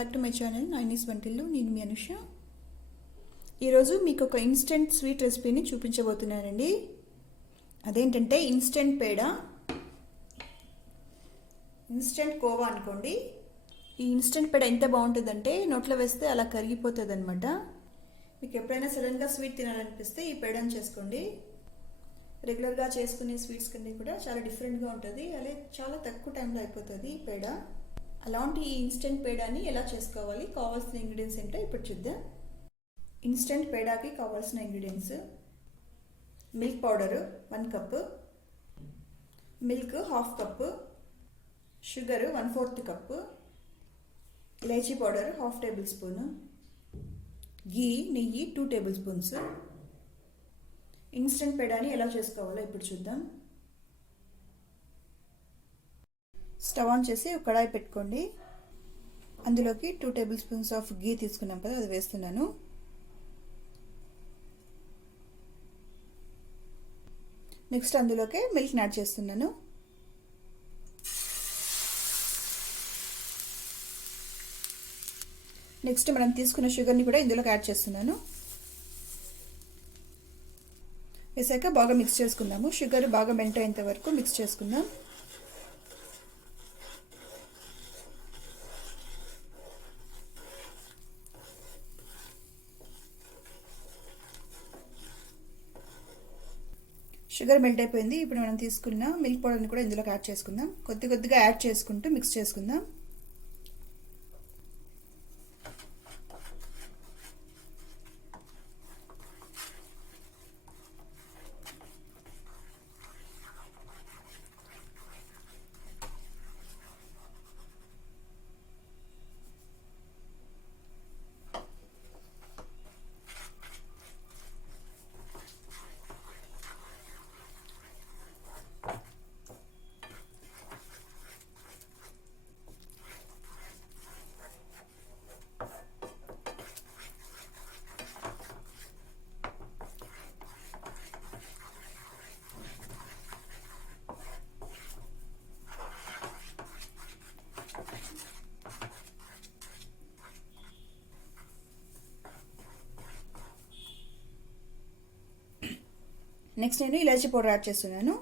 Back to my channel Naini's వంటిల్లు. నేను మీ అనుష. ఈరోజు మీకు ఒక ఇన్స్టెంట్ స్వీట్ రెసిపీని చూపించబోతున్నానండి. అదేంటంటే ఇన్స్టెంట్ పేడ, ఇన్స్టెంట్ కోవా అనుకోండి. ఈ ఇన్స్టెంట్ పేడ ఎంత బాగుంటుందంటే నోట్లో వేస్తే అలా కరిగిపోతుంది అనమాట. మీకు ఎప్పుడైనా సడన్గా స్వీట్ తినాలనిపిస్తే ఈ పేడని చేసుకోండి. రెగ్యులర్గా చేసుకునే స్వీట్స్ కన్నా కూడా చాలా డిఫరెంట్గా ఉంటుంది. అలాగే చాలా తక్కువ టైంలో అయిపోతుంది ఈ పేడ. అలాంటి ఈ ఇన్స్టెంట్ పేడాని ఎలా చేసుకోవాలి, కావాల్సిన ఇంగ్రీడియంట్స్ ఏంటో ఇప్పుడు చూద్దాం. ఇన్స్టెంట్ పేడాకి కావాల్సిన ingredients: milk powder 1 cup, milk 1/2 cup, sugar 1/4 cup, ఇలాచీ పౌడర్ 1/2 టేబుల్ స్పూను, నెయ్యి 2 టేబుల్ స్పూన్స్. ఇన్స్టెంట్ పేడాని ఎలా చేసుకోవాలో ఇప్పుడు చూద్దాం. స్టవ్ ఆన్ చేసి ఒక కడాయి పెట్టుకోండి. అందులోకి 2 టేబుల్ స్పూన్స్ ఆఫ్ గీ తీసుకున్నాం కదా, అది వేస్తున్నాను. నెక్స్ట్ అందులోకి మిల్క్ని యాడ్ చేస్తున్నాను. నెక్స్ట్ మనం తీసుకున్న షుగర్ని కూడా ఇందులోకి యాడ్ చేస్తున్నాను. వేసాక బాగా మిక్స్ చేసుకుందాము. షుగర్ బాగా మెల్ట్ అయ్యేంత వరకు మిక్స్ చేసుకుందాం. షుగర్ మెల్ట్ అయిపోయింది. ఇప్పుడు మనం తీసుకున్న మిల్క్ పౌడర్ని కూడా ఇందులోకి యాడ్ చేసుకుందాం. కొద్దిగా యాడ్ చేసుకుంటూ మిక్స్ చేసుకుందాం. నెక్స్ట్ నేను ఇలాచీ పౌడర్ యాడ్ చేస్తున్నాను.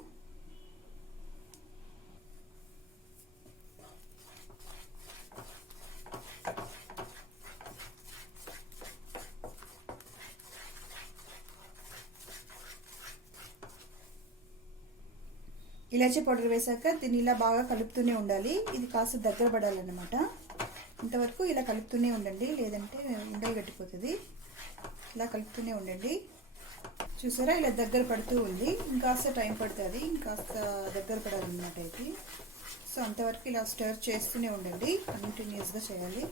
ఇలాచీ పౌడర్ వేసాక దీన్ని ఇలా బాగా కలుపుతూనే ఉండాలి. ఇది కాస్త దగ్గర పడాలన్నమాట. ఇంతవరకు ఇలా కలుపుతూనే ఉండండి, లేదంటే ఉండలు గట్టిపోతుంది. ఇలా కలుపుతూనే ఉండండి. చూసారా, ఇలా దగ్గర పడుతూ ఉంది. ఇంకాస్త టైం పడుతుంది, ఇంకాస్త దగ్గర పడాలన్నమాట ఇది. సో అంతవరకు ఇలా స్టర్ చేస్తూనే ఉండండి, కంటిన్యూస్గా చేయాలి.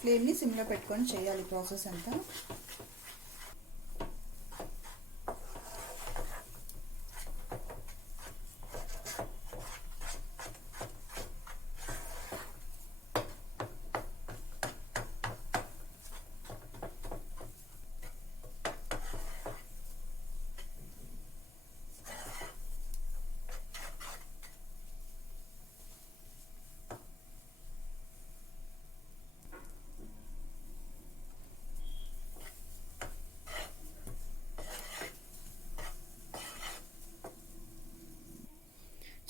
ఫ్లేమ్ని సిమ్లో పెట్టుకొని చేయాలి ప్రాసెస్ అంతా.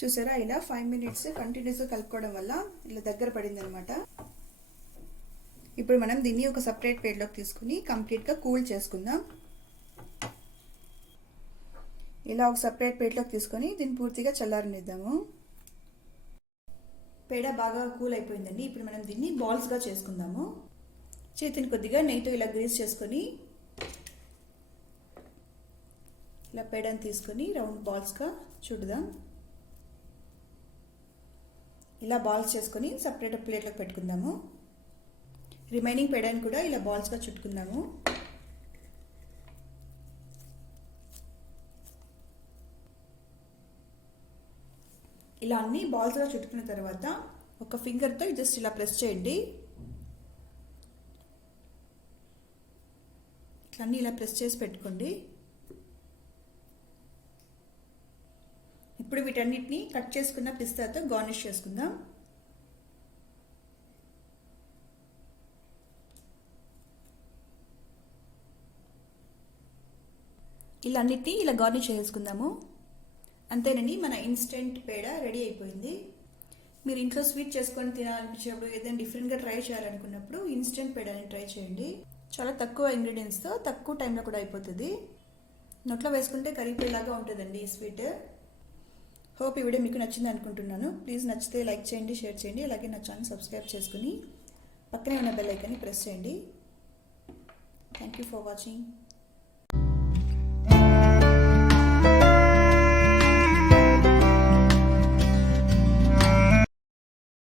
చూసారా, ఇలా 5 మినిట్స్ కంటిన్యూస్గా కలుపుకోవడం వల్ల ఇలా దగ్గర పడింది అనమాట. ఇప్పుడు మనం దీన్ని ఒక సపరేట్ ప్లేట్లోకి తీసుకుని కంప్లీట్గా కూల్ చేసుకుందాం. ఇలా ఒక సపరేట్ ప్లేట్లోకి తీసుకొని దీన్ని పూర్తిగా చల్లారనిద్దాము. పేడ బాగా కూల్ అయిపోయిందండి. ఇప్పుడు మనం దీన్ని బాల్స్గా చేసుకుందాము. చేతిని కొద్దిగా నెయ్యితో ఇలా గ్రీస్ చేసుకొని ఇలా పేడని తీసుకొని రౌండ్ బాల్స్గా చుడదాం. ఇలా బాల్స్ చేసుకొని సపరేట్ ప్లేట్లోకి పెట్టుకుందాము. రిమైనింగ్ పేడని కూడా ఇలా బాల్స్గా చుట్టుకుందాము. ఇలా అన్ని బాల్స్గా చుట్టుకున్న తర్వాత ఒక ఫింగర్తో జస్ట్ ఇలా ప్రెస్ చేయండి. ఇట్లా అన్నీ ఇలా ప్రెస్ చేసి పెట్టుకోండి. ఇప్పుడు వీటన్నిటిని కట్ చేసుకున్న పిస్తాతో గార్నిష్ చేసుకుందాం. ఇలా అన్నిటినీ ఇలా గార్నిష్ చేసుకుందాము. అంతేనండి, మన ఇన్స్టెంట్ పేడ రెడీ అయిపోయింది. మీరు ఇంట్లో స్వీట్ చేసుకొని తినాలనిపించినప్పుడు, ఏదైనా డిఫరెంట్గా ట్రై చేయాలనుకున్నప్పుడు ఇన్స్టెంట్ పేడని ట్రై చేయండి. చాలా తక్కువ ఇంగ్రీడియంట్స్తో తక్కువ టైంలో కూడా అయిపోతుంది. నోట్లో వేసుకుంటే కరిగిపోయేలాగా ఉంటుందండి ఈ స్వీట్. హోప్ ఈ వీడియో మీకు నచ్చింది అనుకుంటున్నాను. ప్లీజ్ నచ్చితే లైక్ చేయండి, షేర్ చేయండి. అలాగే నా ఛానల్ సబ్స్క్రైబ్ చేసుకుని పక్కనే ఉన్న బెల్ ఐకాన్ని ప్రెస్ చేయండి. Thank you for watching.